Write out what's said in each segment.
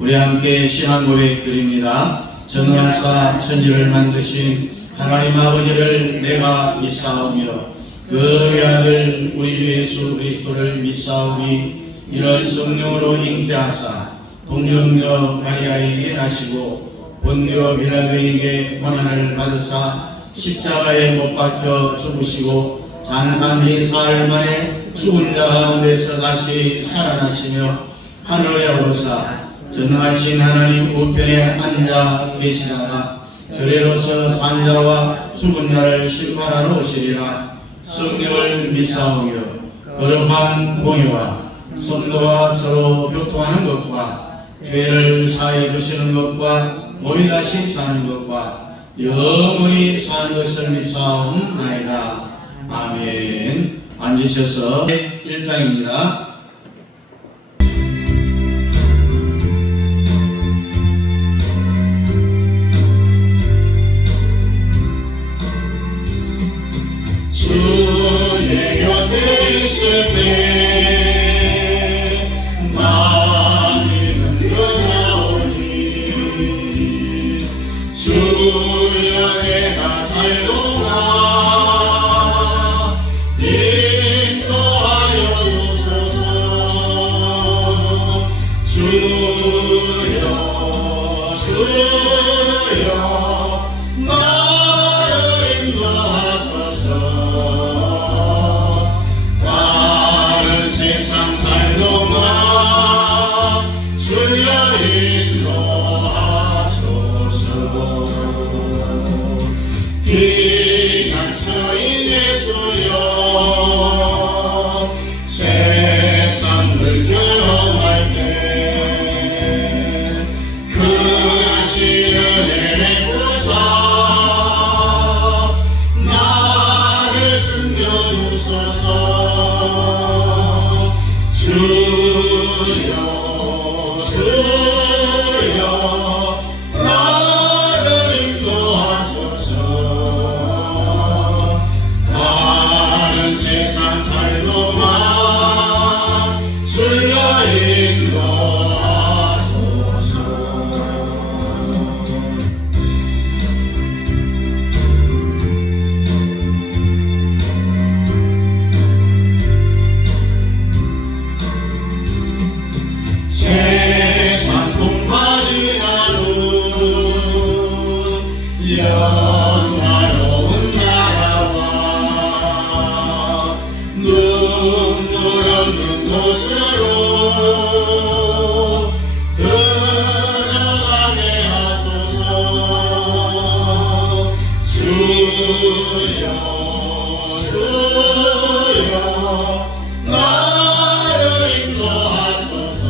우리 함께 신앙 고백 드립니다. 전능하사 천지를 만드신 하나님 아버지를 내가 믿사오며 그 아들 우리 주 예수 그리스도를 믿사오니 이런 성령으로 잉태하사 동정녀 마리아에게 나시고 본디오 빌라도에게 고난을 받으사 십자가에 못 박혀 죽으시고 장사 4사흘 만에 죽은 자 가운데서 다시 살아나시며 하늘에 오르사 전능하신 하나님 우편에 앉아 계시다가 저리로서 산자와 죽은 자를 심판하러 오시리라. 성령을 믿사오며 거룩한 공의와 성도가 서로 교통하는 것과 죄를 사해 주시는 것과 몸이 다시 사는 것과 영원히 사는 것을 믿사옵나이다. 아멘. 앉으셔서 1장입니다. 주의 곁에 있을 때 마음이 흔들어오니 주여 내가 살도록 인도하여 주소서. 주여 나를 인도하소서. 세상 살동안 주여 인도하소서. 피난처인 예수여 세상을 경험할 때 그 시련에 내고사 나를 숨겨주소서. 주여 나를 인도하소서. 다른 세상 살도록 주여 인도하소서. 세상 풍파지 나누 영화로운 나라와 눈물 없는 곳으로 들어가게 하소서. 주여 나를 인도하소서.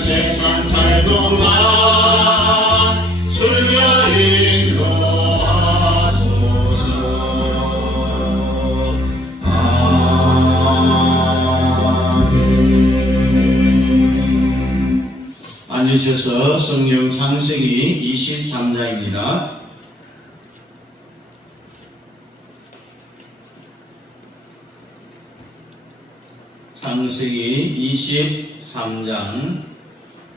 세상 살동안 주여 인도하소서. 아멘. 앉으셔서 성경 창세기 23장입니다. 창세기 23장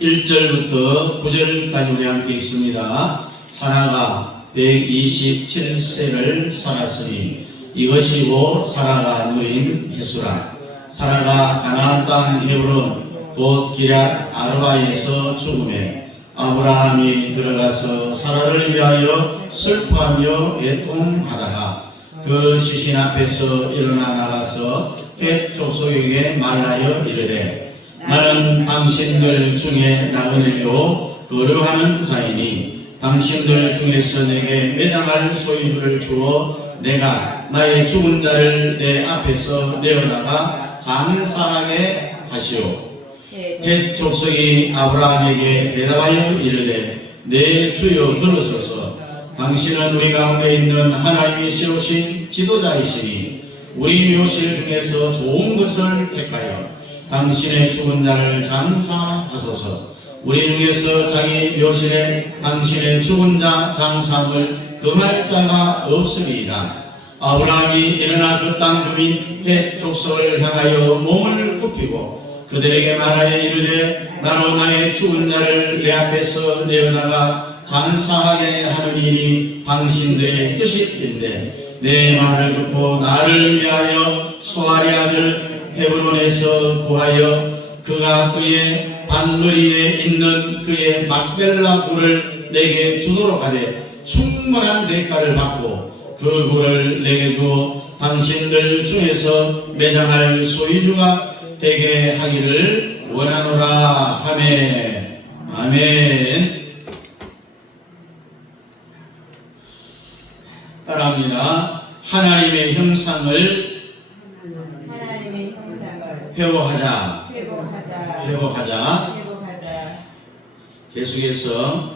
1절부터 9절까지 우리 함께 읽습니다. 사라가 127세를 살았으니 이것이 곧 사라가 누린 횟수라. 사라가 가나안 땅 헤브론 곧 기럇 아르바에서 죽음에 아브라함이 들어가서 사라를 위하여 슬퍼하며 애통하다가 그 시신 앞에서 일어나 나가서 헷 족속에게 말하여 이르되 나는 당신들 중에 나그네요 거류하는 자이니 당신들 중에서 내게 매장할 소유주를 주어 내가 나의 죽은 자를 내 앞에서 내어다가 장사하게 하시오. 헷 족속이 아브라함에게 대답하여 이르되 내 주여 들으소서. 당신은 우리 가운데 있는 하나님이 세우신 지도자이시니 우리 묘실 중에서 좋은 것을 택하여 당신의 죽은 자를 장사하소서. 우리 중에서 자기 묘실에 당신의 죽은 자 장사함을 금할 자가 없으리이다. 아브라함이 일어나 그 땅 주민 헷 족속을 향하여 몸을 굽히고 그들에게 말하여 이르되 나로 나의 죽은 자를 내 앞에서 내어다가 장사하게 하는 일이 당신들의 뜻일진데 내 말을 듣고 나를 위하여 수아리 아들 헤브론에서 구하여 그가 그의 밭머리에 있는 그의 막벨라 굴을 내게 주도록 하되 충분한 대가를 받고 그 굴을 내게 주어 당신들 중에서 매장할 소유주가 되게 하기를 원하노라 하매. 아멘. 따라합니다. 하나님의 형상을 회복하자. 계속해서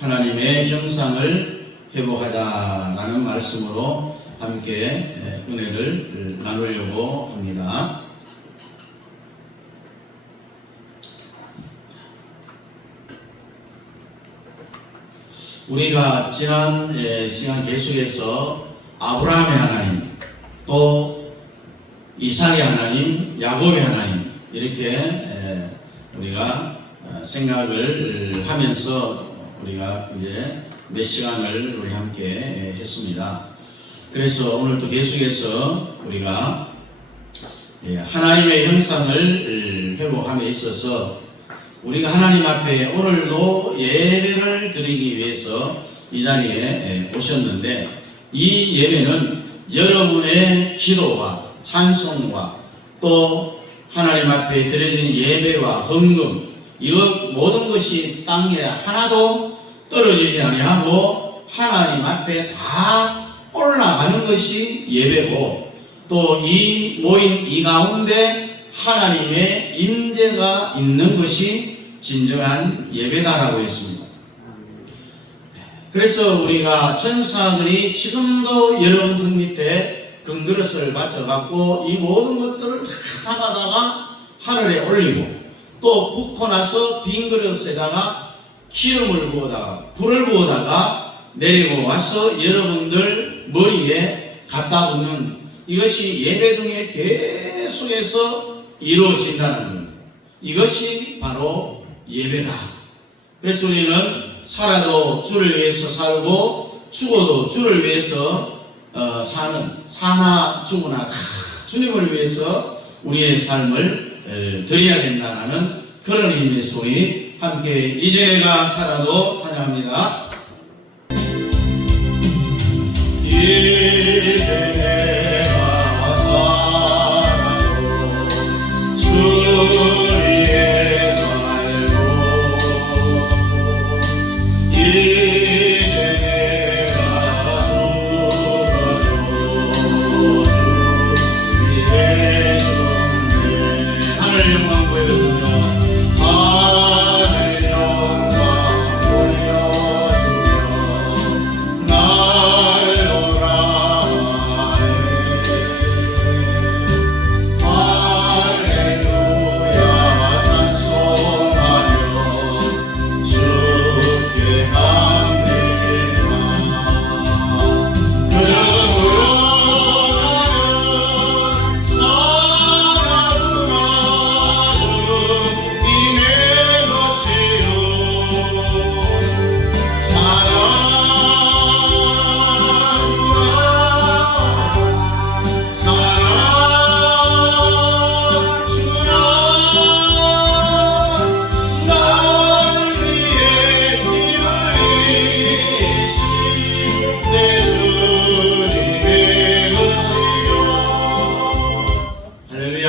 하나님의 형상을 회복하자라는 말씀으로 함께 은혜를 나누려고 합니다. 우리가 지난 시간 계속해서 아브라함의 하나님, 또 이삭의 하나님, 야곱의 하나님 이렇게 우리가 생각을 하면서 우리가 이제 몇 시간을 우리 함께 했습니다. 그래서 오늘도 계속해서 우리가 하나님의 형상을 회복함에 있어서 우리가 하나님 앞에 오늘도 예배를 드리기 위해서 이 자리에 오셨는데 이 예배는 여러분의 기도와 찬송과 또 하나님 앞에 드려진 예배와 헌금 이것 모든 것이 땅에 하나도 떨어지지 아니하고 하나님 앞에 다 올라가는 것이 예배고 또 이 모인 이 가운데 하나님의 임재가 있는 것이 진정한 예배다라고 했습니다. 그래서 우리가 천사들이 지금도 여러분 등 밑에 금그릇을 받쳐갖고 이 모든 것들을 다 담아다가 하늘에 올리고 또 붓고 나서 빈 그릇에다가 기름을 부어다가 불을 부어다가 내리고 와서 여러분들 머리에 갖다 붓는 이것이 예배 중에 계속해서 이루어진다는 겁니다. 이것이 바로 예배다. 그래서 우리는 살아도 주를 위해서 살고 죽어도 주를 위해서 사나 죽으나 주님을 위해서 우리의 삶을 드려야 된다는 그런 의미에서 우리 함께 이제 내가 살아도 찬양합니다. 이제 내가 살아도 주 위에 살고 이제 내가 죽어도 주 위에 죽네. 하늘 영광 보여주며 하늘 영광 보여주며 날 놀아내. 할렐루야 찬송하며 주께 감리라. 그러므로 나는 살아주나 주님의 것이요 살아주나 날 위해 힘을 이신 내 주님의 것이요. 할렐루야.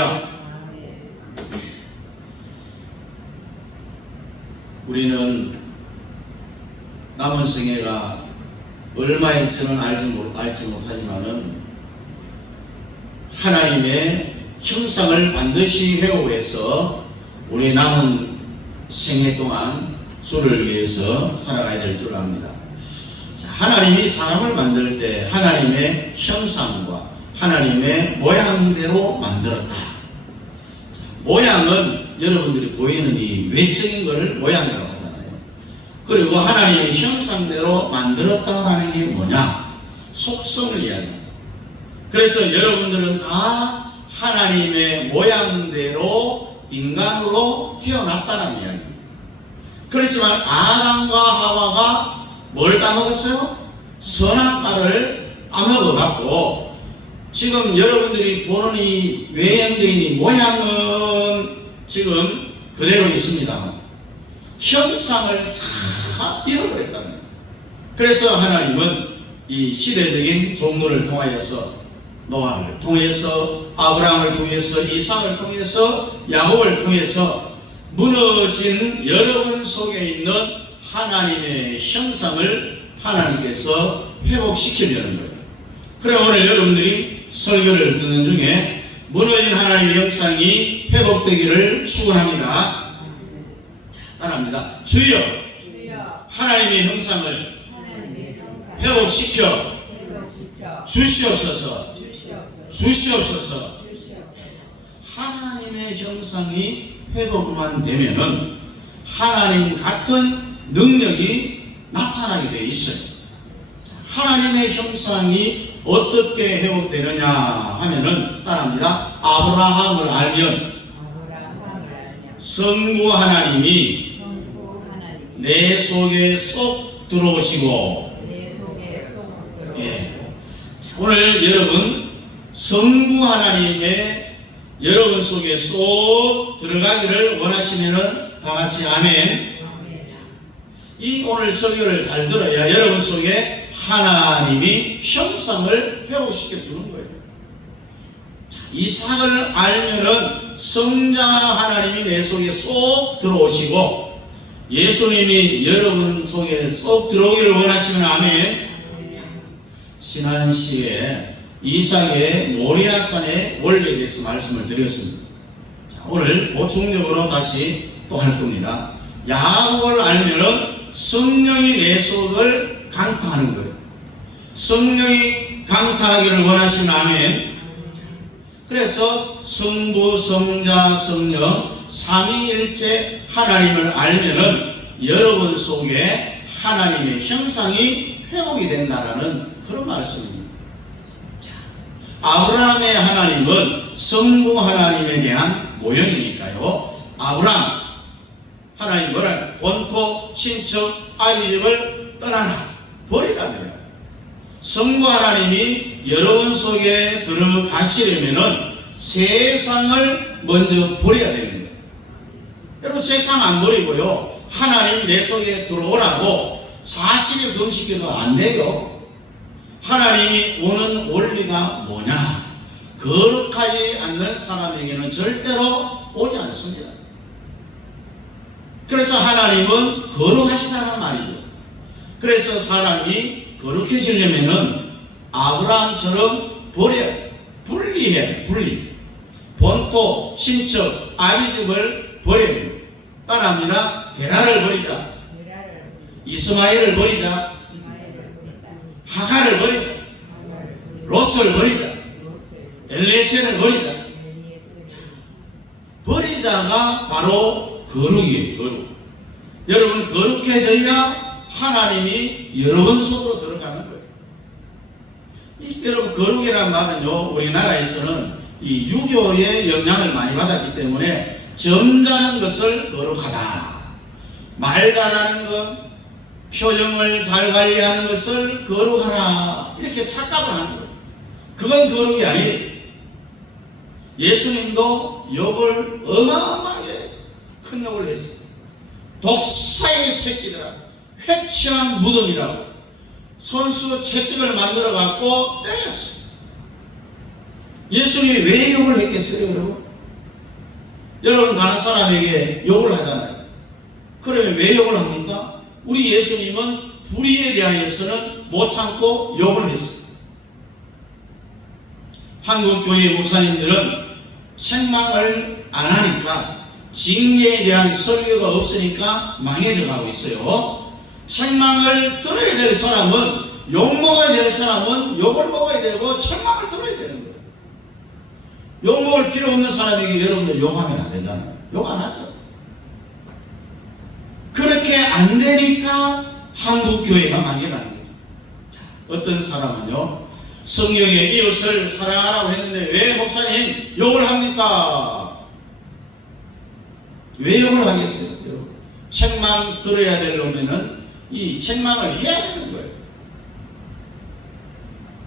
우리는 남은 생애가 얼마일지는 알지 못하지만은 하나님의 형상을 반드시 회복해서 우리 남은 생애 동안 주를 위해서 살아가야 될 줄 압니다. 자, 하나님이 사람을 만들 때 하나님의 형상과 하나님의 모양대로 만들었다. 자, 모양은 여러분들이 보이는 이 외적인 것을 모양이라고 하잖아요. 그리고 하나님의 형상대로 만들었다라는 게 뭐냐? 속성을 이야기합니다. 그래서 여러분들은 다 하나님의 모양대로 인간으로 태어났다는 이야기입니다. 그렇지만 아담과 하와가 뭘 따먹었어요? 선악과를 따먹어갖고 지금 여러분들이 보는 이 외형적인 모양은 지금 그대로 있습니다만 형상을 다 잃어버렸답니다. 그래서 하나님은 이 시대적인 종로를 통하여서 노아를 통해서 아브라함을 통해서 이삭을 통해서 야곱을 통해서 무너진 여러분 속에 있는 하나님의 형상을 하나님께서 회복시키려는 거예요. 그래 오늘 여러분들이 설교를 듣는 중에 무너진 하나님의 형상이 회복되기를 축원합니다. 따라합니다. 주여 하나님의 형상을 회복시켜 주시옵소서. 주시옵소서. 하나님의 형상이 회복만 되면은 하나님 같은 능력이 나타나게 되어 있어요. 하나님의 형상이 어떻게 회복되느냐 하면은 따라합니다. 아브라함을 알면 성부 하나님이 내 속에 쏙 들어오시고, 예. 오늘 여러분 성부 하나님의 여러분 속에 쏙 들어가기를 원하시면은 다 같이 아멘. 이 오늘 설교를 잘 들어야 여러분 속에 하나님이 형상을 회복시켜 주는 거예요. 이삭을 알면은 성자 하나님이 내 속에 쏙 들어오시고 예수님이 여러분 속에 쏙 들어오기를 원하시면 아멘. 지난 시에 이삭의 모리아산의 원리에 대해서 말씀을 드렸습니다. 오늘 보충적으로 다시 또 할 겁니다. 야곱을 알면은 성령이 내 속을 강타하는 거예요. 성령이 강타하기를 원하시는 아멘. 그래서 성부, 성자, 성령 삼위일체 하나님을 알면은 여러분 속에 하나님의 형상이 회복이 된다라는 그런 말씀입니다. 아브라함의 하나님은 성부 하나님에 대한 모형이니까요. 아브라함 하나님 뭐라? 본토, 친척, 아비집을 떠나라 버리라 그래요. 성부 하나님이 여러분 속에 들어가시려면은 세상을 먼저 버려야 되는 거예요. 여러분 세상 안 버리고요 하나님 내 속에 들어오라고 40일 금식기도 안 돼요. 하나님이 오는 원리가 뭐냐? 거룩하지 않는 사람에게는 절대로 오지 않습니다. 그래서 하나님은 거룩하시다는 말이죠. 그래서 사람이 거룩해지려면은 아브라함처럼 분리해. 본토, 친척, 아비집을 버려야 돼요. 따라합니다. 게라를 버리자. 이스마엘을 버리자. 하갈을 버리자. 롯을 버리자. 엘레셀을 버리자. 버리자가 바로 거룩이에요. 거룩. 여러분 거룩해져야 하나님이 여러분 속으로 들어가는 거예요. 여러분 거룩이란 말은요 우리나라에서는 이 유교의 영향을 많이 받았기 때문에 점잖은 것을 거룩하다, 말 잘하는 것, 표정을 잘 관리하는 것을 거룩하라 이렇게 착각을 하는 거예요. 그건 거룩이 아니에요. 예수님도 욕을 어마어마하게 큰 욕을 했어요. 독사의 새끼들아, 회취한 무덤이라고 손수 채찍을 만들어 갖고 때렸어요. 예수님이 왜 욕을 했겠어요, 여러분? 여러분 다른 사람에게 욕을 하잖아요. 그러면 왜 욕을 합니까? 우리 예수님은 불의에 대하여서는 못 참고 욕을 했어요. 한국 교회 목사님들은 책망을 안 하니까 징계에 대한 설교가 없으니까 망해져 가고 있어요. 책망을 들어야 될 사람은, 욕 먹어야 될 사람은 욕을 먹어야 되고 책망을 들어야 되는 거예요. 욕 먹을 필요 없는 사람에게 여러분들 욕하면 안 되잖아요. 욕 안 하죠. 그렇게 안 되니까 한국 교회가 망해가는 거예요. 어떤 사람은요 성경에 이웃을 사랑하라고 했는데 왜 목사님 욕을 합니까? 왜 욕을 하겠어요? 책망 들어야 될 놈에는 이 책망을 해야 되는 거예요.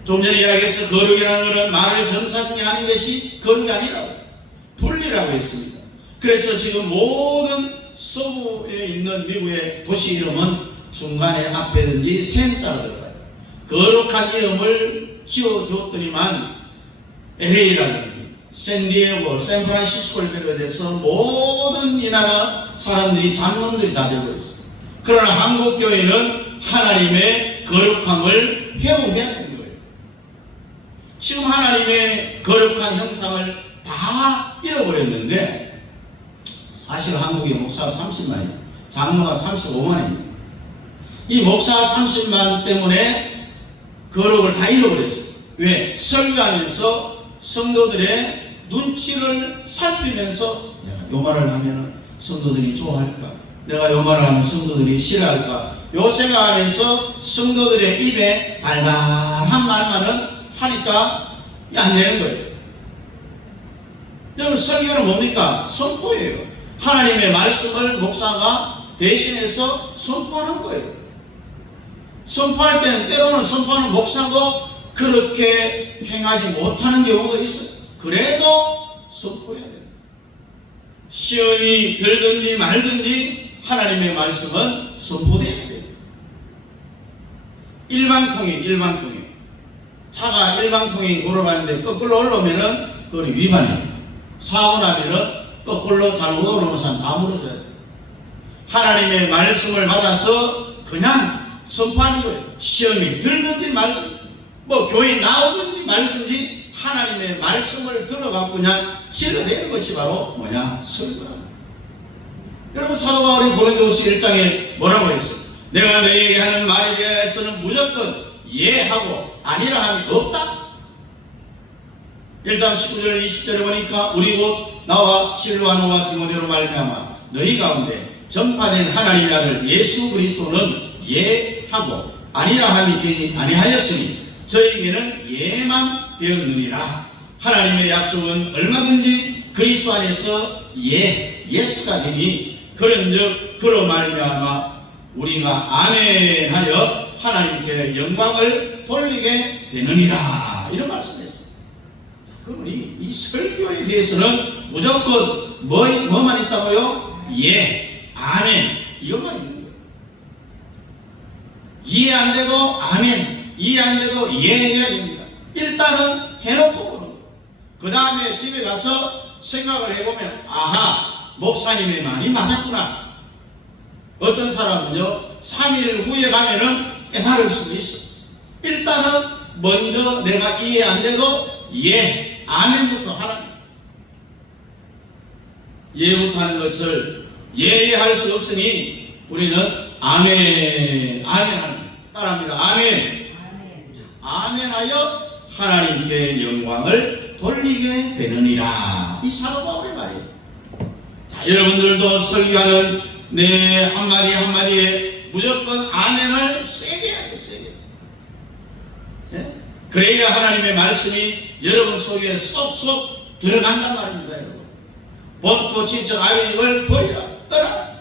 좀 전에 이야기했죠. 거룩이라는 것은 말을 정착이 아닌 것이 거룩이 아니라고, 분리라고 했습니다. 그래서 지금 모든 서부에 있는 미국의 도시 이름은 중간에 앞에든지 센자가 들어가요. 거룩한 이름을 지어주었더니만 LA라든지 샌디에고, 샌프란시스코를 비롯해서 모든 이 나라 사람들이 장놈들이 다 되고 있어요. 그러나 한국교회는 하나님의 거룩함을 회복해야 되는 거예요. 지금 하나님의 거룩한 형상을 다 잃어버렸는데, 사실 한국의 목사가 30만이에요. 장로가 35만입니다. 이 목사 30만 때문에 거룩을 다 잃어버렸어요. 왜? 설교하면서 성도들의 눈치를 살피면서 내가 요 말을 하면 성도들이 좋아할까? 내가 요 말을 하면 성도들이 싫어할까? 요 생각하면서 성도들의 입에 달달한 말만은 하니까 안 되는 거예요. 여러분, 설교는 뭡니까? 선포예요. 하나님의 말씀을 목사가 대신해서 선포하는 거예요. 선포할 때는 때로는 선포하는 목사도 그렇게 행하지 못하는 경우도 있어요. 그래도 선포해야 돼요. 시험이 들든지 말든지 하나님의 말씀은 선포돼야 돼요. 일방통행. 차가 일방통행 돌아가는데 거꾸로 올라오면은 그건 위반이에요. 사고 나면은 거꾸로 잘못 올라오는 사람 다 물어줘야 돼요. 하나님의 말씀을 받아서 그냥 선포하는 거예요. 시험이 들든지 말든지, 뭐 교회 나오든지 말든지 하나님의 말씀을 들어가고 그냥 질러내는 것이 바로 뭐냐? 설교라는 거예요. 여러분, 사도 바울이 고린도서 1장에 뭐라고 했어요? 내가 너희에게 하는 말에 대해서는 무조건 예하고 아니라 함이 없다. 1장 19절 20절에 보니까 우리 곧 나와 실로아노와 디모데로 말미암아 너희 가운데 전파된 하나님의 아들 예수 그리스도는 예하고 아니라 함이 되지 아니하였으니 저에게는 예만 되었느니라. 하나님의 약속은 얼마든지 그리스도 안에서 예스가 되니 그런즉 그로 말미암아 우리가 아멘하여 하나님께 영광을 돌리게 되느니라. 이런 말씀이었어요. 그러니 이 설교에 대해서는 무조건 뭐만 있다고요? 예, 아멘, 이것만 있는 거예요. 이해 안 돼도 아멘, 이해 안 돼도 예 해야 됩니다. 일단은 해놓고 보는 거예요. 그 다음에 집에 가서 생각을 해보면 아하, 목사님의 말이 맞았구나. 어떤 사람은요 3일 후에 가면은 깨달을 수도 있어. 일단은 먼저 내가 이해 안 돼도 예, 아멘부터 하라. 예부터 하는 것을 예할 수 없으니 우리는 아멘 하는, 따라합니다. 아멘. 아멘하여 하나님께 영광을 돌리게 되느니라. 이 사도 바울의 말이에요. 자, 여러분들도 설교하는 내 한마디 한마디에 무조건 아멘을 세게 해야 돼요. 세게. 네? 그래야 하나님의 말씀이 여러분 속에 쏙쏙 들어간단 말입니다. 여러분, 본토 친척 아비집을 버리라, 떠라.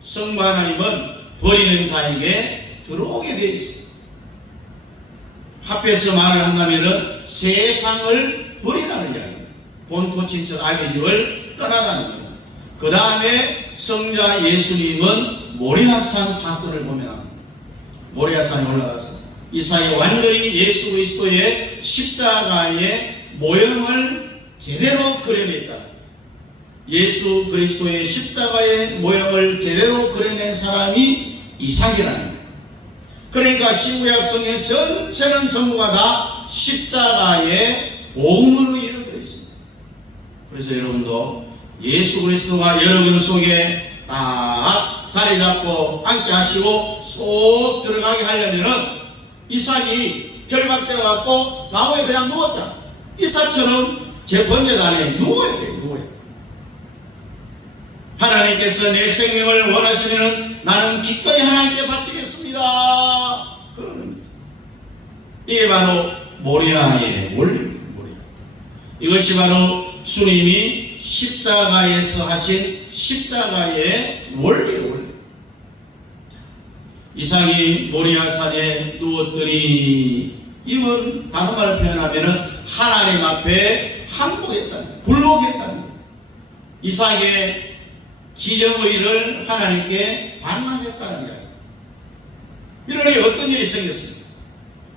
성부 하나님은 버리는 자에게 들어오게 되어 있습니다. 합해서 말을 한다면은 세상을 버리라는 이야기입니다. 본토 친척 아비집을 떠나라는 겁니다. 그 다음에 성자 예수님은 모리아산 사건을 보면 모리아산에 올라가서 이 사이에 완전히 예수 그리스도의 십자가의 모형을 제대로 그려냈다. 예수 그리스도의 십자가의 모형을 제대로 그려낸 사람이 이삭이라는 거예요. 그러니까 신구약 성경 전체는 전부가 다 십자가의 복음으로 이루어져 있습니다. 그래서 여러분도 예수 그리스도가 여러분 속에 딱 자리 잡고 앉게 하시고 쏙 들어가게 하려면은 이삭이 결박되어 갖고 나무에 그냥 누웠잖아. 이삭처럼 제 번제단에 누워야 돼요. 누워야 돼. 하나님께서 내 생명을 원하시면은 나는 기꺼이 하나님께 바치겠습니다. 그러는 거예요. 이게 바로 모리아의 원리. 이것이 바로 주님이 십자가에서 하신 십자가의 원리예요. 이삭이 모리아산에 누웠더니, 이번 다른 말로 표현하면은 하나님 앞에 항복했다는, 굴복했다는 거예요. 이삭의 지정의를 하나님께 반납했다는 거예요. 이러니 어떤 일이 생겼습니까?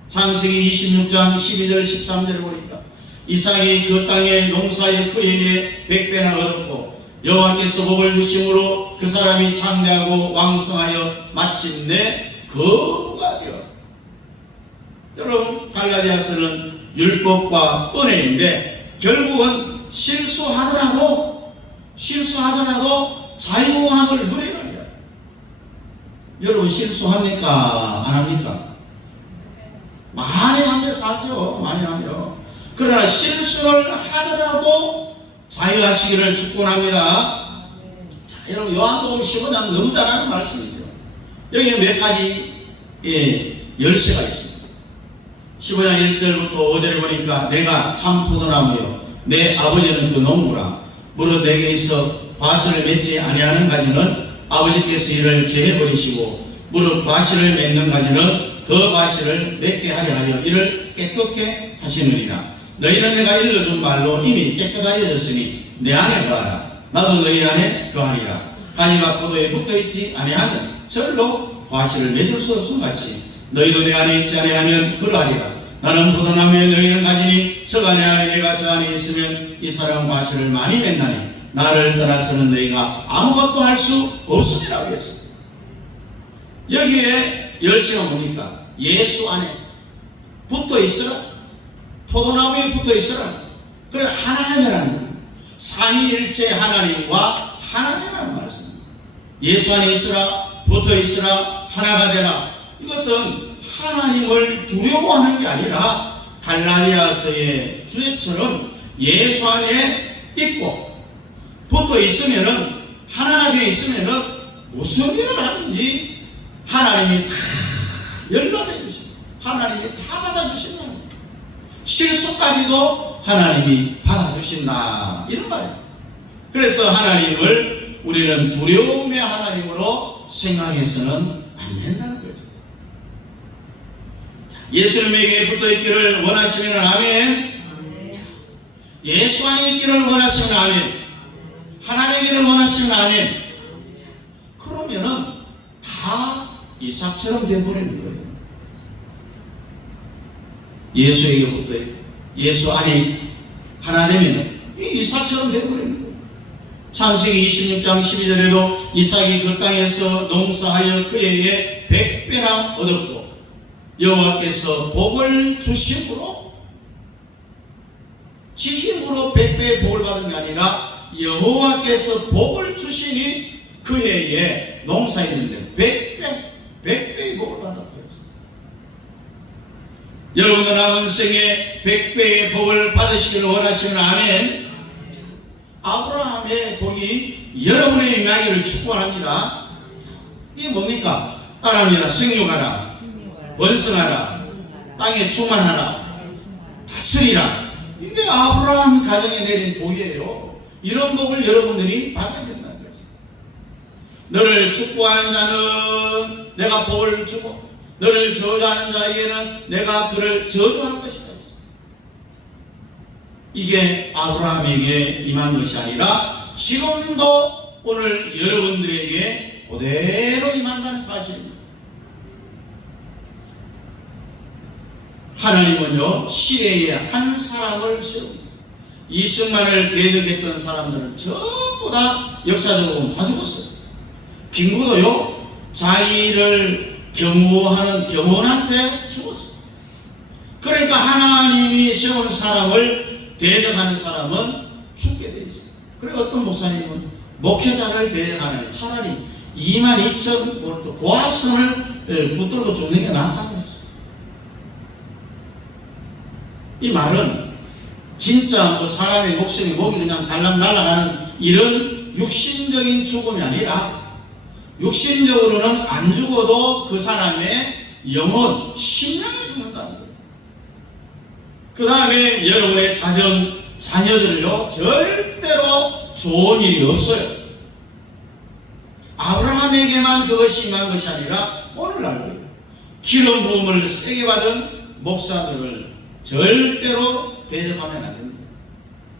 창세기 26장 12절 13절을 보니까 이삭이 그 땅에 농사에 그 해에 100배나 얻었고 여호와께서 복을 주심으로 그 사람이 장대하고 왕성하여 마침내 거부가 되었다. 여러분, 갈라디아서는 율법과 은혜인데 결국은 실수하더라도 자유함을 누리는 거야. 여러분, 실수합니까? 안 합니까? 많이 하면 살죠. 많이 하면. 그러나 실수를 하더라도 자유하시기를 축복합니다. 자, 여러분, 요한복음 15장 너무 잘하는 말씀이죠. 여기 몇 가지 열쇠가 있습니다. 15장 1절부터 5절을 보니까 내가 참 포도나무요 내 아버지는 그 농부라. 무릇 내게 있어 과실을 맺지 아니하는 가지는 아버지께서 이를 제해버리시고 무릇 과실을 맺는 가지는 그 과실을 맺게 하려 하여 이를 깨끗게 하시느니라. 너희는 내가 일러준 말로 이미 깨끗하게 되었으니 내 안에 거하라. 나도 너희 안에 거하리라. 가지가 포도에 붙어있지 아니하면 절로 과실을 맺을 수 없음 같이 너희도 내 안에 있지 아니하면 그러하리라. 나는 포도나무에 너희는 가지니 저 안에 내가 저 안에 있으면 이 사람은 과실을 많이 맺나니 나를 떠나서는 너희가 아무것도 할 수 없음이라고 했습니다. 여기에 열쇠가 뭡니까? 예수 안에 붙어 있으라. 포도나무에 붙어 있으라. 그래, 하나님이라는 거예요. 삼위일체 하나님과 하나님이라는 말씀입니다. 예수 안에 있으라, 붙어 있으라, 하나가 되라. 이것은 하나님을 두려워하는 게 아니라 갈라디아서의 주제처럼 예수 안에 있고 붙어 있으면은, 하나가 되어 있으면은 무슨 일을 하든지 하나님이 다 열납해 주십니다. 하나님이 다 받아주신다. 실수까지도 하나님이 받아주신다, 이런 말이에요. 그래서 하나님을 우리는 두려움의 하나님으로 생각해서는 안 된다는 거죠. 예수님에게 붙어있기를 원하시면 아멘. 예수 안에 있기를 원하시면 아멘. 하나님에게를 원하시면 아멘. 그러면은 다 이삭처럼 되어버리는 거예요. 예수에게 붙어있고 예수 안에 하나 되면 이삭처럼 되어버리는 거예요. 창세기 26장 12절에도 이삭이 그 땅에서 농사하여 그 해에 100배나 얻었고 여호와께서 복을 주심으로, 지 힘으로 100배의 복을 받은 게 아니라 여호와께서 복을 주시니 그 해에 농사했는데 100배의 복을 받았어요. 여러분도 남은 생에 100배의 복을 받으시기를 원하시면 아멘. 아브라함의 복이 여러분의 임하기를 축복합니다. 이게 뭡니까? 따라합니다. 생육하라, 번성하라, 땅에 충만하라, 다스리라. 이게 아브라함 가정에 내린 복이에요. 이런 복을 여러분들이 받아야 된다는 거죠. 너를 축복하는 자는 내가 복을 주고 너를 저주하는 자에게는 내가 그를 저주할 것이다. 이게 아브라함에게 임한 것이 아니라 지금도 오늘 여러분들에게 그대로 임한다는 사실입니다. 하나님은요, 시대에 한 사람을 세웁니다. 이승만을 배격했던 사람들은 전부 다 역사적으로 다 죽었어요. 김구도요, 자기를 경호하는 경호원한테 죽었어요. 그러니까 하나님이 세운 사람을 대적하는 사람은 죽게 돼 있어요. 그리고 어떤 목사님은 목회자를 대적하는 차라리 22,000 고압선을 붙들고 죽는 게 낫다고 했어요. 이 말은 진짜 뭐 사람의 목숨이 목이 그냥 달랑 날아가는 이런 육신적인 죽음이 아니라 육신적으로는 안 죽어도 그 사람의 영혼, 심령이 죽는다는 거예요. 그 다음에 여러분의 가정, 자녀들요, 절대로 좋은 일이 없어요. 아브라함에게만 그것이 임한 것이 아니라 오늘날도 기름 부음을 세게 받은 목사들을 절대로 대적하면 안 됩니다.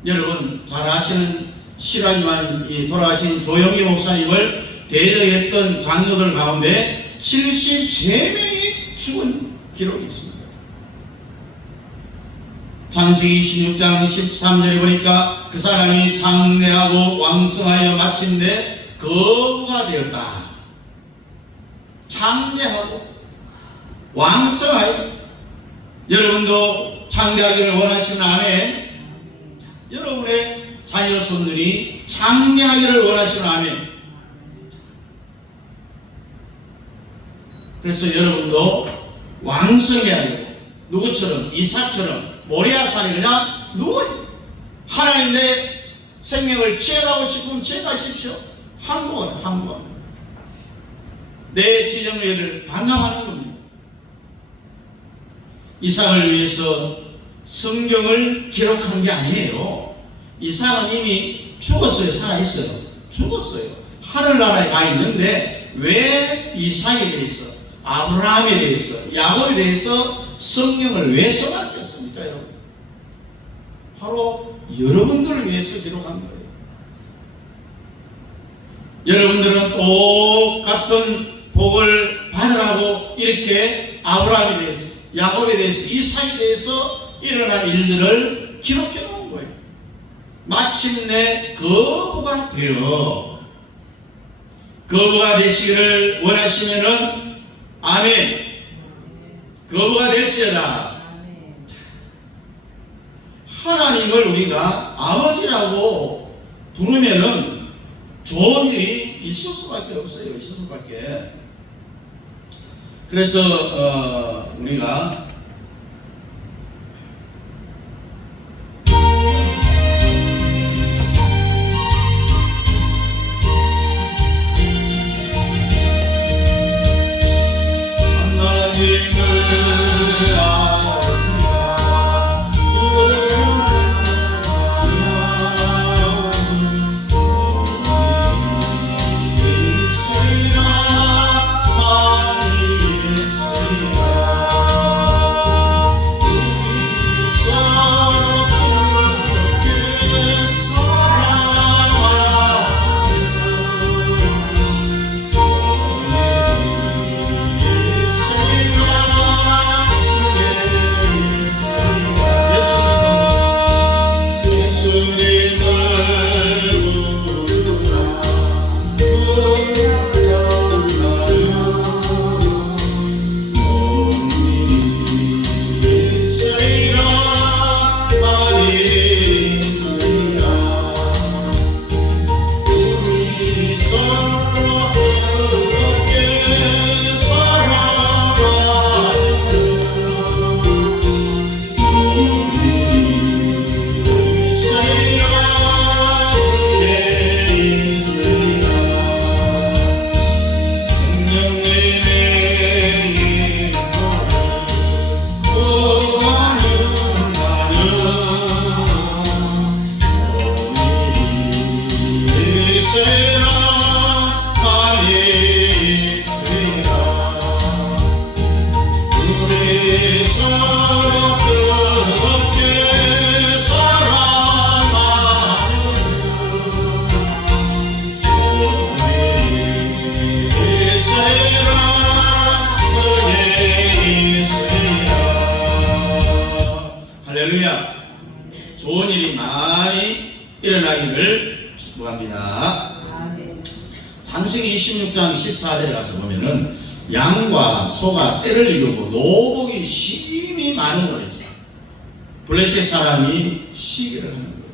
여러분 잘 아시는 실화지만 이 돌아가신 조영희 목사님을 대적했던 장로들 가운데 73명이 죽은 기록이 있습니다. 창세기 16장 13절에 보니까 그 사람이 장래하고 왕성하여 마침내 거부가 되었다. 장래하고 왕성하여. 여러분도 장래하기를 원하시는 아멘. 여러분의 자녀 손들이 장래하기를 원하시는 아멘. 그래서 여러분도 왕성해야 되고, 누구처럼? 이삭처럼 모리아산에 그냥 누워요. 하나님 내 생명을 취해가고 싶으면 취해가십시오. 한번 내 지정의를 반납하는 겁니다. 이삭을 위해서 성경을 기록한 게 아니에요. 이삭은 이미 죽었어요. 살아있어요. 죽었어요. 하늘나라에 가 있는데 왜 이삭에 대해서, 아브라함에 대해서, 야곱에 대해서 성경을 왜 써놨겠습니까, 여러분? 바로 여러분들을 위해서 기록한 거예요. 여러분들은 똑같은 복을 받으라고 이렇게 아브라함에 대해서, 야곱에 대해서, 이삭에 대해서 일어난 일들을 기록해 놓은 거예요. 마침내 거부가 되어, 거부가 되시기를 원하시면은 아멘. 거부가 될지어다. 하나님을 우리가 아버지라고 부르면은 좋은 일이 있을 수밖에 없어요. 있을 수밖에. 그래서 우리가 좋은 일이 많이 일어나기를 축복합니다. 창세기 26장 14절에 가서 보면은 양과 소가 떼를 이루고 노복이 심히 많은 거예요. 블레셋 사람이 시기를 하는 거예요.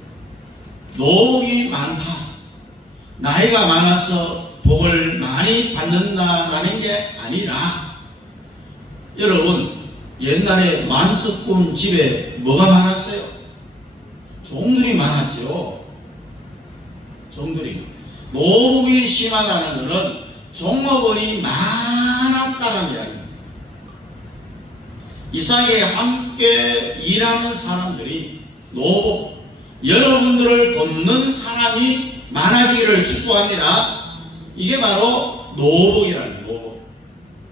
노복이 많다. 나이가 많아서 복을 많이 받는다라는 게 아니라, 여러분 옛날에 만석군 집에 뭐가 많았어요? 종들이 많았죠. 종들이. 노복이 심하다는 것은 종업원이 많았다는 이야기입니다. 이삭에 함께 일하는 사람들이 노복, 여러분들을 돕는 사람이 많아지기를 축복합니다. 이게 바로 노복이라는 노복.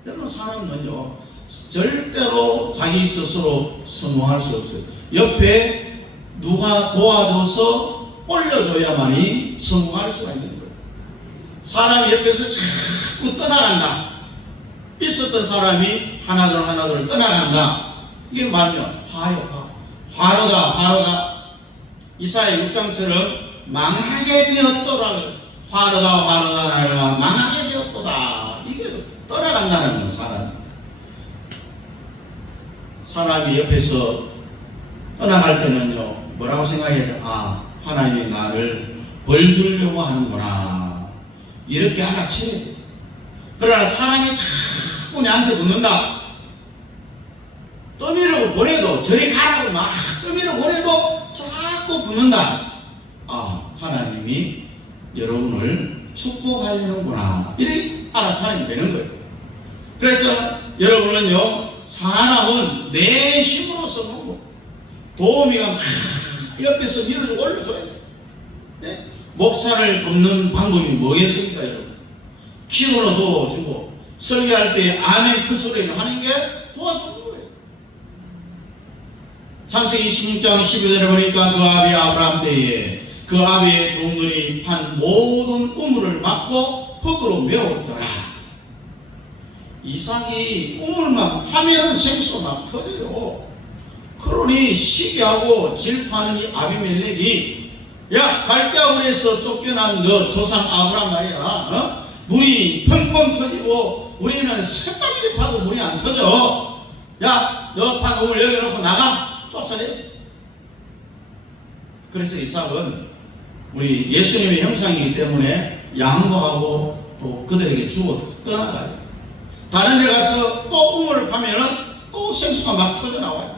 여러분 사람은요 절대로 자기 스스로 성공할 수 없어요. 옆에 누가 도와줘서 올려줘야만이 성공할 수가 있는 거예요. 사람이 옆에서 자꾸 떠나간다. 있었던 사람이 하나둘 떠나간다. 이게 말이면 화로다. 이사야 6장처럼 망하게 되었더라. 화로다 망하게 되었도다. 이게 떠나간다는 건 사람이 옆에서 떠나갈 때는요 뭐라고 생각해야 돼? 하나님이 나를 벌 주려고 하는구나 이렇게 알아채야 돼. 그러나 사람이 자꾸 내한테 붙는다. 떠밀어 보내도 저리 가라고 막 떠밀어 보내도 자꾸 붙는다. 하나님이 여러분을 축복하려는구나 이렇게 알아차리면 되는 거예요. 그래서 여러분은요 사람은 내 힘으로서 보고 도우미가 옆에서 밀어주고 올려줘야 돼요. 네? 목사를 돕는 방법이 뭐겠습니까 여러분? 기도로 도와주고 설교할 때 아멘 큰 소리로 하는 게 도와주는 거예요. 창세기 26장 12절에 보니까 그 아비 아브라함 때에 그 아비의 종들이 판 모든 우물을 막고 흙으로 메웠더라. 이삭이 우물만 파면은 생수가 막 터져요. 그러니 시기하고 질투하는 이 아비멜렉이 갈대아우리에서 쫓겨난 너 조상 아브라함 말이야. 물이 펑펑 터지고 우리는 새까지 파도 물이 안 터져. 너 판 우물 여기 놓고 나가. 쫓아내. 그래서 이삭은 우리 예수님의 형상이기 때문에 양보하고 또 그들에게 주고 떠나가요. 다른 데 가서 또 우물을 파면은 또 생수가 막 터져 나와요.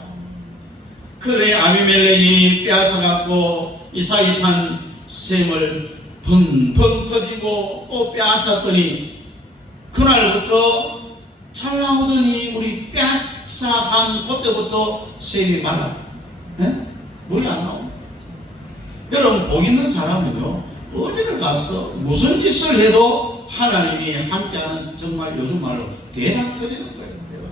그래 아비멜렉이 빼앗아갖고 이삭이 판 샘을 펑펑 터지고 또 빼앗았더니 그날부터 잘 나오더니 우리 빼앗아간 그때부터 샘이 말라. 물이 안 나옵니다. 여러분 복 있는 사람은요 어디를 가서 무슨 짓을 해도 하나님이 함께하는 정말 요즘 말로 대박 터지는 거예요. 대박.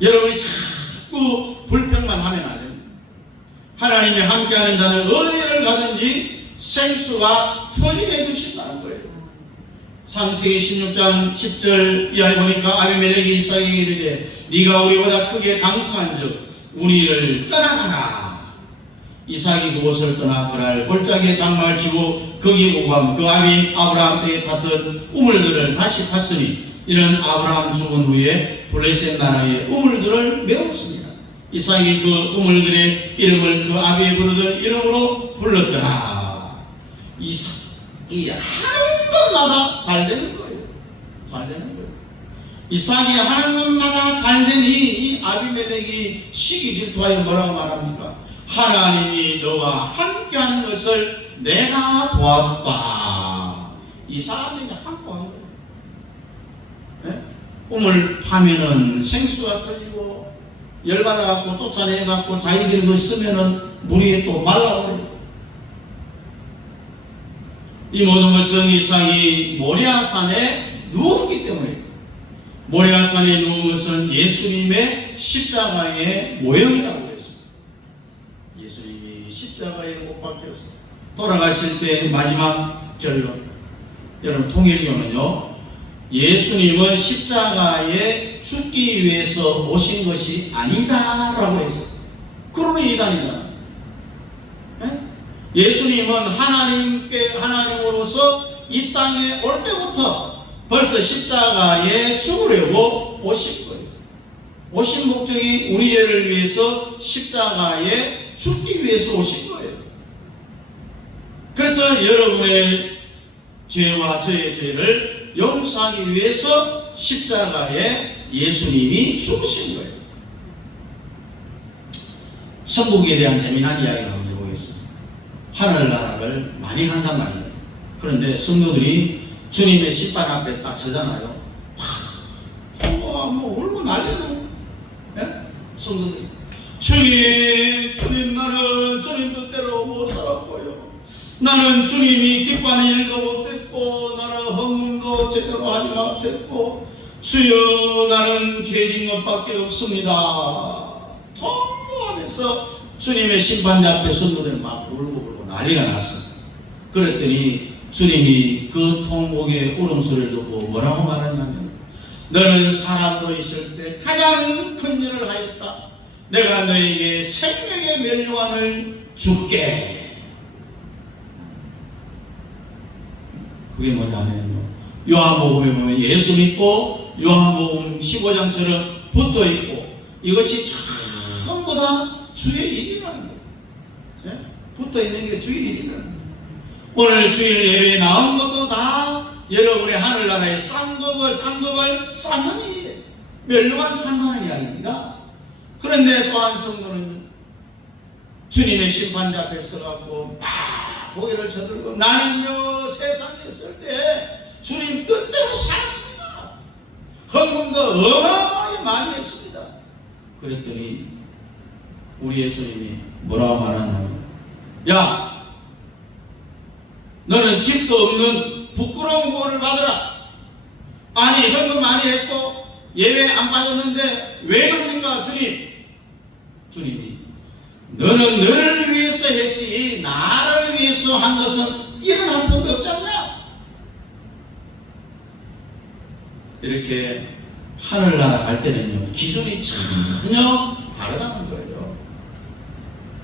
여러분이 자꾸 불평만 하면 안 됩니다. 하나님이 함께하는 자는 어디를 가든지 생수가 터지게 해주신다는 거예요. 창세기 16장 10절 이하에 보니까 아비멜렉이 이삭에게 이르되 네가 우리보다 크게 강성한즉 우리를 떠나가라. 이삭이 그곳을 떠나 그날 골짜기에 장막을 치고 거기 오고 그 아비 아브라함 때에 팠던 우물들을 다시 팠으니 이는 아브라함 죽은 후에 블레셋 나라의 우물들을 메웠습니다. 이삭이 그 우물들의 이름을 그 아비의 부르던 이름으로 불렀더라. 이삭이 하는 것마다 잘 되는 거예요. 잘 되는 거예요. 이삭이 하는 것마다 잘 되니 이 아비멜렉이 시기 질투하여 뭐라고 말합니까? 하나님이 너와 함께하는 것을 내가 보았다. 이 사람들이 함께한 거예요. 네? 우물 파면은 생수가 터지고 열받아갖고 쫓아내갖고 자기들이 그거 쓰면은 물이 또 말라버려요. 이 모든 것은 이삭이 모리아산에 누웠기 때문에 모리아산에 누운 것은 예수님의 십자가의 모형이라고 했습니다. 예수님이 십자가에 못 박혀서 돌아가실 때 마지막 결론, 여러분 통일교는요 예수님은 십자가에 죽기 위해서 오신 것이 아니다라고 했어요. 그러니 이단이다. 예수님은 하나님으로서 이 땅에 올 때부터 벌써 십자가에 죽으려고 오신 거예요. 오신 목적이 우리 죄를 위해서 십자가에 죽기 위해서 오신 거예요. 그래서 여러분의 죄와 저의 죄를 용서하기 위해서 십자가에 예수님이 죽으신 거예요. 천국에 대한 재미난 이야기를 한번 해보겠습니다. 하늘나라를 많이 간단 말이에요. 그런데 성도들이 주님의 십판 앞에 딱 서잖아요. 뭐 울고 난리도 성도들, 주님 나는 주님 뜻대로 못 살았고요. 나는 주님이 기뻐하는 일도 못했고 나는 헌금도 제대로 하지 못했고 주여 나는 죄진 것밖에 없습니다. 통보하면서 주님의 심판대 앞에 성도들 막 울고 난리가 났습니다. 그랬더니 주님이 그 통곡의 울음소리를 듣고 뭐라고 말하냐면, 너는 사람으로 있을 때 가장 큰 일을 하였다. 내가 너에게 생명의 멸류관을 줄게. 그게 뭐냐면요, 요한복음에 보면 예수 믿고 요한복음 15장처럼 붙어있고 이것이 전부 다 주의 일이라는 거예요. 네? 붙어있는 게 주의 일이라는 거예요. 오늘 주일 예배에 나온 것도 다 여러분의 하늘나라의 쌍급을 쌓는 일이에요. 멸류관 탄다는 이야기입니다. 그런데 또한 성도는 주님의 심판대 앞에 서갖고 막 고개를 쳐들고 나는요 세상에 있을 때 주님 뜻대로 살았습니다. 헌금도 어마어마하게 많이 했습니다. 그랬더니 우리 예수님이 뭐라고 말하냐면, 야 너는 집도 없는 부끄러운 구원을 받으라. 아니 헌금 많이 했고 예배 안 받았는데 왜 그럽니까 주님이 너는 너를 위해서 했지 나를 위해서 한 것은 일은 한 번도 없지 않냐. 이렇게 하늘나라 갈 때는요 기준이 전혀 다르다는 거예요.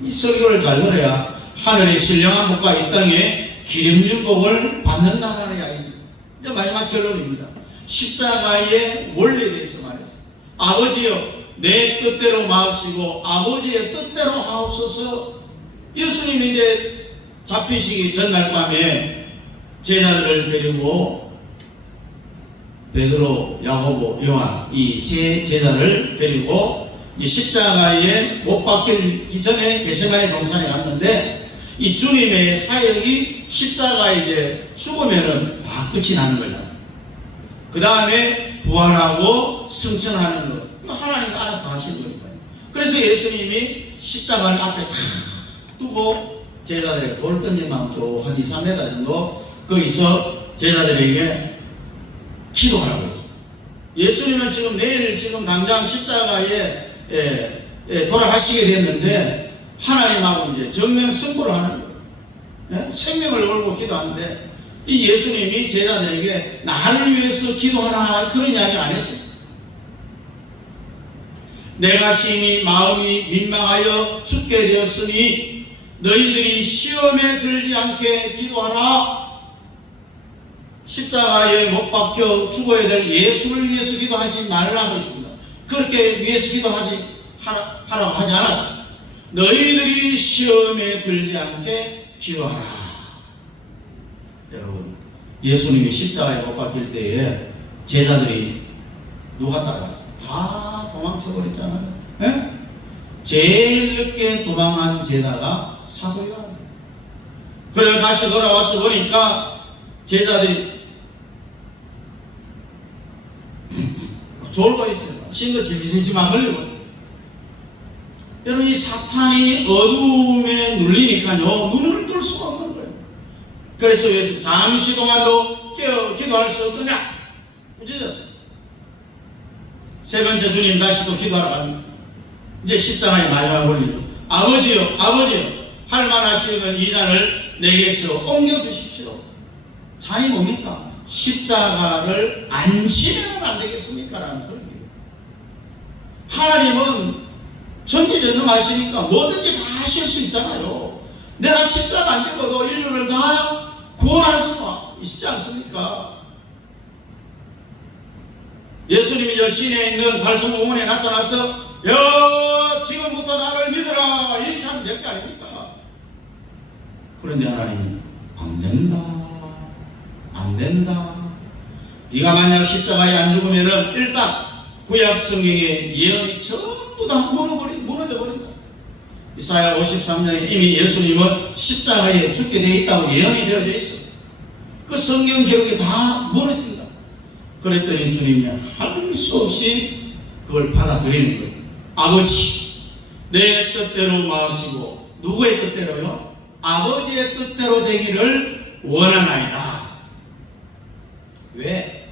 이 설교를 잘 들어야 하늘의 신령한 복과 이 땅에 기름진 복을 받는다는 이야기입니다. 이제 마지막 결론입니다. 십자가의 원리에 대해서 말했습니다. 아버지여 내 뜻대로 마옵시고 아버지의 뜻대로 하옵소서. 예수님이 이제 잡히시기 전날 밤에 제자들을 데리고 베드로, 야고보, 요한 이 세 제자를 데리고 이 십자가에 못 박히기 전에 겟세마네 동산에 갔는데, 이 주님의 사역이 십자가에 이제 죽으면은 다 끝이 나는 거죠. 그 다음에 부활하고 승천하는 것, 이거 하나님이 알아서 하시는 거니까요. 그래서 예수님이 십자가를 앞에 탁 두고 제자들에게 돌 던진 마음 한 2, 3m 정도 거기서 제자들에게 기도하라고 했어요. 예수님은 내일 당장 십자가에 돌아가시게 됐는데 하나님하고 이제 정면 승부를 하는 거예요. 네? 생명을 걸고 기도하는데 이 예수님이 제자들에게 나를 위해서 기도하라 그런 이야기를 안 했어요. 내가 심히 마음이 민망하여 죽게 되었으니 너희들이 시험에 들지 않게 기도하라. 십자가에 못 박혀 죽어야 될 예수를 위해서 기도하지 말라고 했습니다. 그렇게 위해서 하라고 하지 않았습니다. 너희들이 시험에 들지 않게 기도하라. 여러분, 예수님이 십자가에 못 박힐 때에 제자들이 누가 따라갔어요? 다 도망쳐버렸잖아요. 네? 제일 늦게 도망한 제자가 사도 요한. 그리고 다시 돌아와서 보니까 제자들이 졸고 있어요. 친구 질질질만 걸리고. 여러분, 이 사탄이 어둠에 눌리니까요 눈을 뜰 수가 없는 거예요. 그래서 예수 잠시 동안도 깨어 기도할 수 없느냐 부짖었어요. 세 번째 주님 다시 또 기도하러 갑니다. 이제 십자가에 마지막 걸리죠. 아버지요 할 만하시는 이 잔을 내게서 옮겨주십시오. 잔이 뭡니까? 십자가를 안 지내면 안 되겠습니까? 라는 그런 얘기예요. 하나님은 전지전능하시니까 뭐든지 다 하실 수 있잖아요. 내가 십자가 안 찍어도 인류를 다 구원할 수 있지 않습니까? 예수님이 저 시내에 있는 달성공원에 나타나서 지금부터 나를 믿으라 이렇게 하면 될 게 아닙니까? 그런데 하나님은 안 된다. 네가 만약 십자가에 안 죽으면은 일단 구약 성경의 예언이 전부 다 무너져 버린다. 이사야 53장에 이미 예수님은 십자가에 죽게 되어 있다고 예언이 되어져 있어. 그 성경 기록이 다 무너진다. 그랬더니 주님이 할 수 없이 그걸 받아들이는 거예요. 아버지 내 뜻대로 마시고 누구의 뜻대로요? 아버지의 뜻대로 되기를 원하나이다. 왜?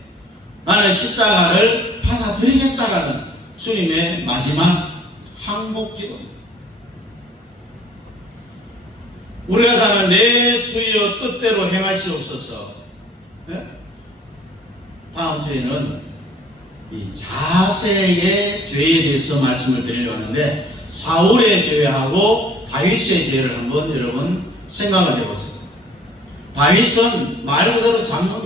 나는 십자가를 받아들이겠다라는 주님의 마지막 항복기도. 우리가 사는 내 주여 뜻대로 행하시옵소서. 네? 다음 주에는 이 자세의 죄에 대해서 말씀을 드리려고 하는데, 사울의 죄하고 다윗의 죄를 한번 여러분 생각을 해보세요. 다윗은 말 그대로 잡놈.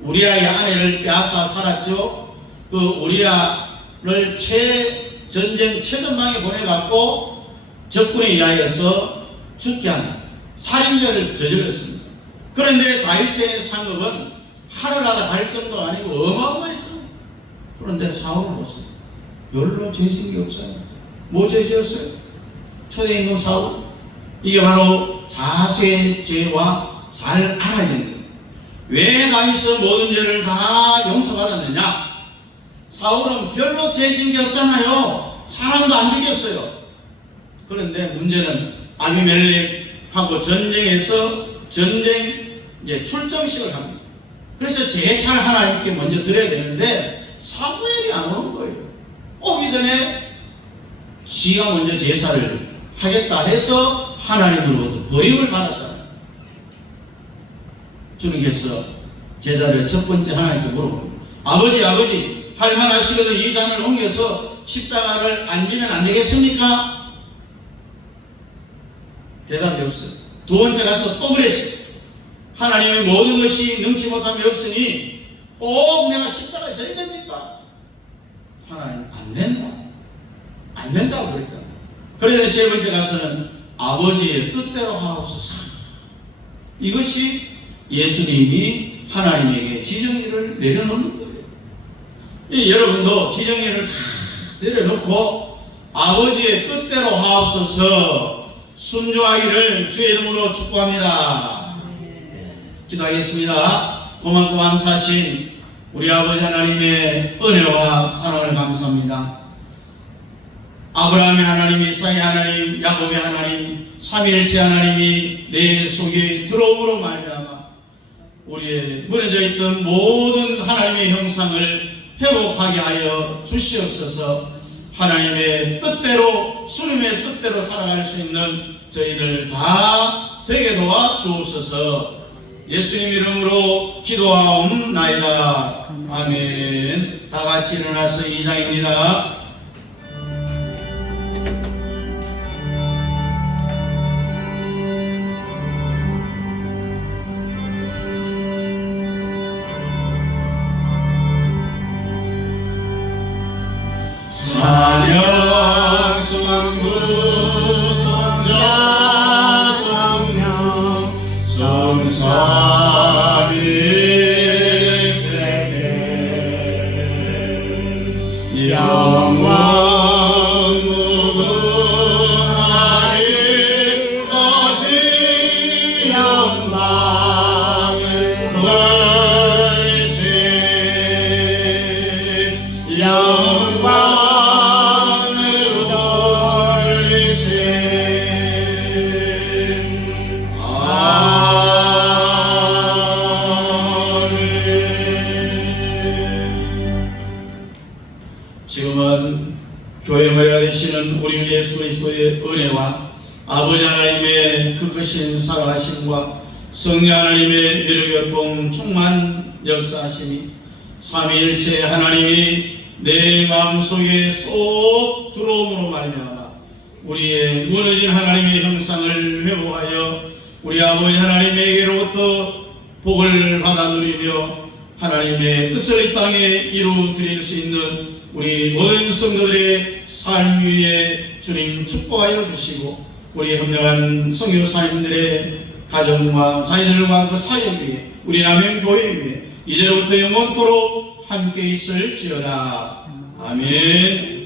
우리아의 아내를 빼앗아 살았죠. 그 우리아를 전쟁 최전방에 보내갖고 적군에 의하여서 죽게 한 살인죄를 저질렀습니다. 그런데 다윗의 상급은 하늘나라 갈 정도가 아니고 어마어마했죠. 그런데 사울은 보세요. 별로 죄진 게 없어요. 뭐 죄지었어요? 초대임금 사울. 이게 바로 자세의 죄와 잘 알아야 되는 거예요. 왜 다윗은 모든 죄를 다 용서받았느냐? 사울은 별로 죄진 게 없잖아요. 사람도 안 죽였어요. 그런데 문제는 아비멜렉하고 전쟁에서 이제 출정식을 합니다. 그래서 제사를 하나님께 먼저 드려야 되는데 사무엘이 안 오는 거예요. 오기 전에 지가 먼저 제사를 하겠다 해서 하나님으로부터 버림을 받았잖아요. 주님께서 제자를 첫 번째 하나님께 물어보고, 아버지 할만하시거든 이 잔을 옮겨서 십자가를 안 지면 안 되겠습니까? 대답이 없어요. 두 번째 가서 또 그랬어요. 하나님의 모든 것이 능치 못함이 없으니 꼭 내가 십자가에 져야 됩니까? 하나님 안 된다고 그랬잖아요. 그래서 세 번째 가서는 아버지의 뜻대로 하옵소서. 이것이 예수님이 하나님에게 지정의를 내려놓는 거예요. 여러분도 지정의를 다 내려놓고 아버지의 뜻대로 하옵소서 순종하기를 주의 이름으로 축복합니다. 기도하겠습니다. 고맙고 감사하신 우리 아버지 하나님의 은혜와 사랑을 감사합니다. 아브라함의 하나님, 이삭의 하나님, 야곱의 하나님, 삼위일체 하나님이 내 속에 들어옴으로 말미암아 우리의 무너져 있던 모든 하나님의 형상을 회복하게 하여 주시옵소서. 하나님의 뜻대로, 주님의 뜻대로 살아갈 수 있는 저희를 다 되게 도와 주옵소서. 예수님 이름으로 기도하옵나이다. 아멘. 다 같이 일어나서 2장입니다. 찬양 성부 성자 성령 성삼위일체께 영원 무궁하리 거시 영광을 돌리세 영광 지금은 교회 머리가 되시는 우리 예수 그리스도의 은혜와 아버지 하나님의 그 크신 살아가심과 성령 하나님의 위로교통 충만 역사하심이 삼위일체 하나님이 내 마음속에 쏙 들어옴으로 말미암아 우리의 무너진 하나님의 형상을 회복하여 우리 아버지 하나님에게로부터 복을 받아 누리며 하나님의 뜻을 이 땅에 이루어드릴 수 있는 우리 모든 성도들의 삶 위에 주님 축복하여 주시고 우리 현명한 선교사님들의 가정과 자녀들과 그 사역 위에 우리 남영교회 위에 이제부터 영원토록 함께 있을지어다. 아멘.